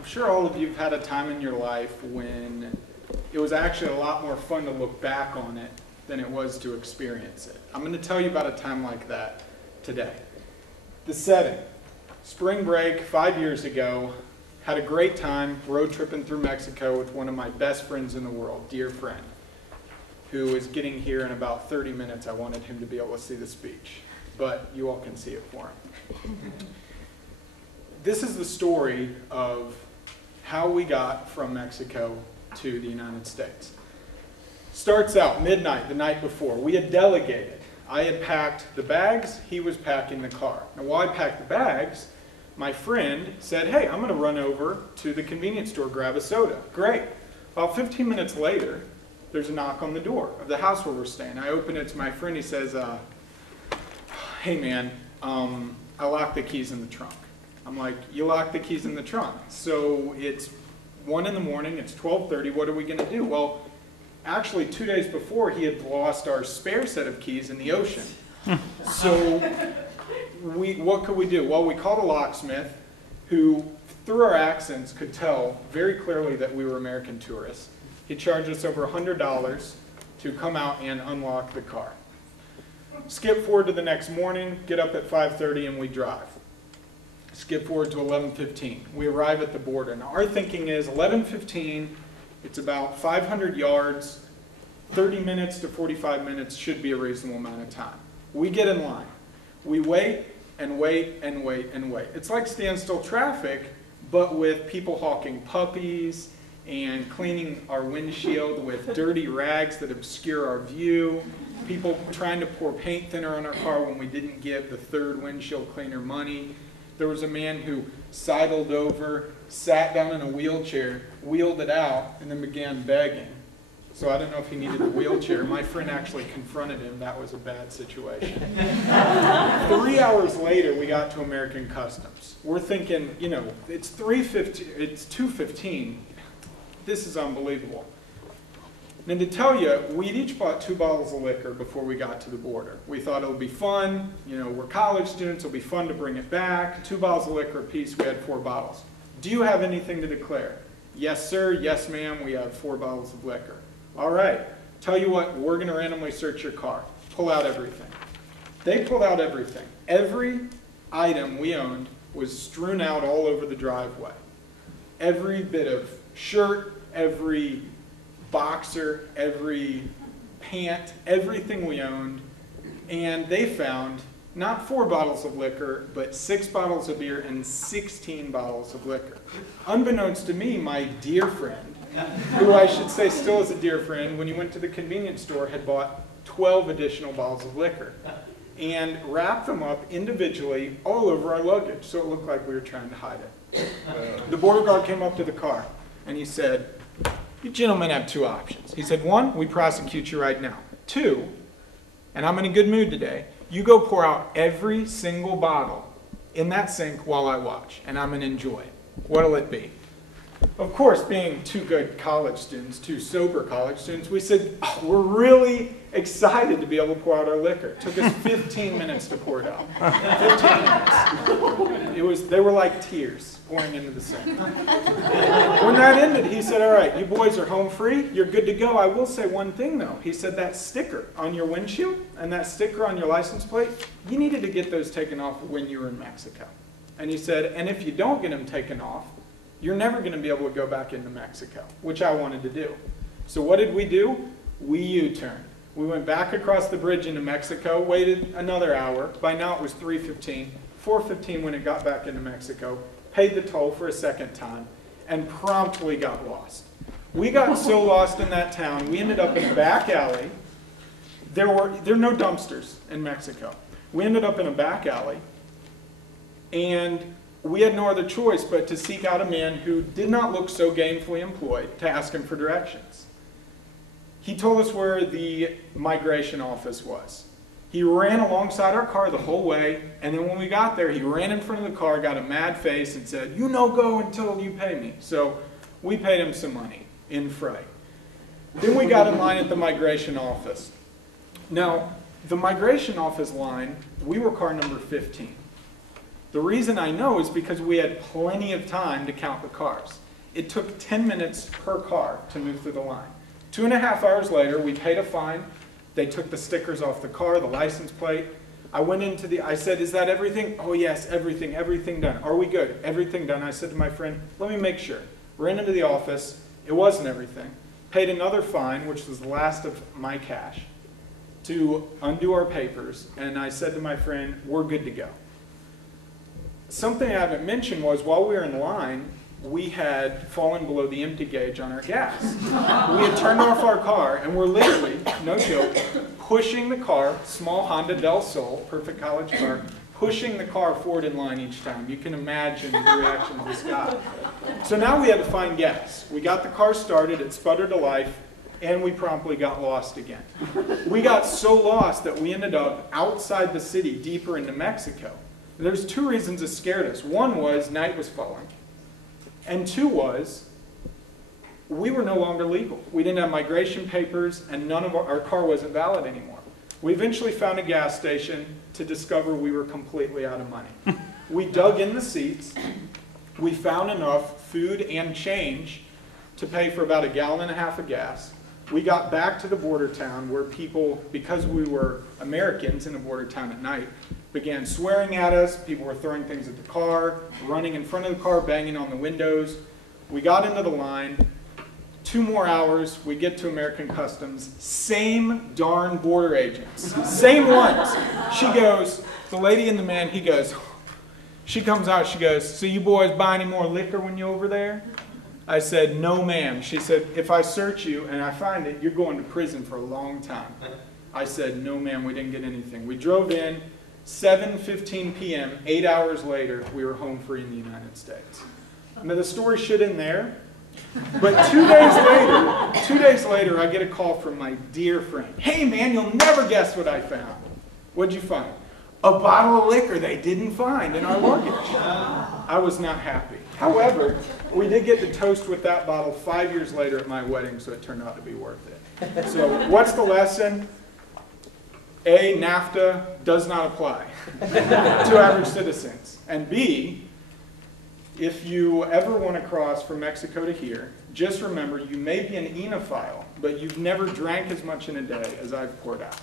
I'm sure all of you have had a time in your life when it was actually a lot more fun to look back on it than it was to experience it. I'm going to tell you about a time like that today. The setting. Spring break 5 years ago. Had a great time road tripping through Mexico with one of my best friends in the world, dear friend, who is getting here in about 30 minutes. I wanted him to be able to see the speech, but you all can see it for him. This is the story of how we got from Mexico to the United States. Starts out midnight the night before. We had delegated. I had packed the bags, he was packing the car. Now while I packed the bags, my friend said, hey, I'm going to run over to the convenience store, grab a soda. Great. About 15 minutes later, there's a knock on the door of the house where we're staying. I open it to my friend. He says, hey man, I locked the keys in the trunk. I'm like, you locked the keys in the trunk. So it's 1 in the morning, it's 12:30, what are we going to do? Well, actually 2 days before, he had lost our spare set of keys in the ocean. So what could we do? Well, we called a locksmith who, through our accents, could tell very clearly that we were American tourists. He charged us over $100 to come out and unlock the car. Skip forward to the next morning, get up at 5:30 and we drive. Skip forward to 11:15. We arrive at the border. Now our thinking is 11:15, it's about 500 yards, 30 minutes to 45 minutes should be a reasonable amount of time. We get in line. We wait and wait and wait and wait. It's like standstill traffic, but with people hawking puppies and cleaning our windshield with dirty rags that obscure our view, people trying to pour paint thinner on our car when we didn't give the third windshield cleaner money. There was a man who sidled over, sat down in a wheelchair, wheeled it out, and then began begging. So I don't know if he needed the wheelchair. My friend actually confronted him. That was a bad situation. 3 hours later, we got to American Customs. We're thinking, you know, it's 2:15. This is unbelievable. And to tell you, we'd each bought 2 bottles of liquor before we got to the border. We thought it would be fun. You know, we're college students. It'll be fun to bring it back. 2 bottles of liquor apiece. We had 4 bottles. Do you have anything to declare? Yes, sir. Yes, ma'am. We have 4 bottles of liquor. All right. Tell you what, we're going to randomly search your car. Pull out everything. They pulled out everything. Every item we owned was strewn out all over the driveway. Every bit of shirt, every boxer, every pant, everything we owned, and they found not 4 bottles of liquor, but 6 bottles of beer and 16 bottles of liquor. Unbeknownst to me, my dear friend, who I should say still is a dear friend, when he went to the convenience store had bought 12 additional bottles of liquor and wrapped them up individually all over our luggage, so it looked like we were trying to hide it. The border guard came up to the car and he said, you gentlemen have 2 options. He said, 1, we prosecute you right now. 2, and I'm in a good mood today, you go pour out every single bottle in that sink while I watch, and I'm going to enjoy it. What'll it be? Of course, being 2 good college students, 2 sober college students, we said, oh, we're really excited to be able to pour out our liquor. It took us 15 minutes to pour it out. 15 minutes. They were like tears pouring into the sink. When that ended, he said, all right, you boys are home free. You're good to go. I will say one thing, though. He said that sticker on your windshield and that sticker on your license plate, you needed to get those taken off when you were in Mexico. And he said, and if you don't get them taken off, you're never going to be able to go back into Mexico, which I wanted to do. So what did we do? We U-turned. We went back across the bridge into Mexico, waited another hour. By now it was 3:15, 4:15 when it got back into Mexico, paid the toll for a second time, and promptly got lost. We got so lost in that town, we ended up in a back alley. There are no dumpsters in Mexico. We ended up in a back alley, and we had no other choice but to seek out a man who did not look so gainfully employed to ask him for directions. He told us where the migration office was. He ran alongside our car the whole way, and then when we got there, he ran in front of the car, got a mad face, and said, you no go until you pay me. So we paid him some money in freight. Then we got in line at the migration office. Now, the migration office line, we were car number 15. The reason I know is because we had plenty of time to count the cars. It took 10 minutes per car to move through the line. 2.5 hours later, we paid a fine. They took the stickers off the car, the license plate. I said, is that everything? Oh yes, everything done. Are we good? Everything done. I said to my friend, let me make sure. Ran into the office, it wasn't everything. Paid another fine, which was the last of my cash, to undo our papers, and I said to my friend, we're good to go. Something I haven't mentioned was while we were in line, we had fallen below the empty gauge on our gas. We had turned off our car, and we're literally, no joke, pushing the car, small Honda Del Sol, perfect college car, pushing the car forward in line each time. You can imagine the reaction of this guy. So now we had to find gas. We got the car started, it sputtered to life, and we promptly got lost again. We got so lost that we ended up outside the city, deeper into Mexico. There's two reasons it scared us. One was night was falling. And two was, we were no longer legal. We didn't have migration papers, and none of our car wasn't valid anymore. We eventually found a gas station to discover we were completely out of money. We dug in the seats. We found enough food and change to pay for about 1.5 gallons of gas. We got back to the border town where people, because we were Americans in a border town at night, began swearing at us. People were throwing things at the car, running in front of the car, banging on the windows. We got into the line. 2 more hours, we get to American Customs. Same darn border agents. Same ones. She goes, the lady and the man, he goes, she comes out, she goes, so you boys buy any more liquor when you're over there? I said, no ma'am. She said, if I search you and I find it, you're going to prison for a long time. I said, no ma'am, we didn't get anything. We drove in. 7:15 p.m., 8 hours later, we were home free in the United States. Now the story should end there, but 2 days later, I get a call from my dear friend. Hey man, you'll never guess what I found. What'd you find? A bottle of liquor they didn't find in our luggage. I was not happy. However, we did get to toast with that bottle 5 years later at my wedding, so it turned out to be worth it. So what's the lesson? A, NAFTA does not apply to average citizens. And B, if you ever want to cross from Mexico to here, just remember you may be an enophile, but you've never drank as much in a day as I've poured out.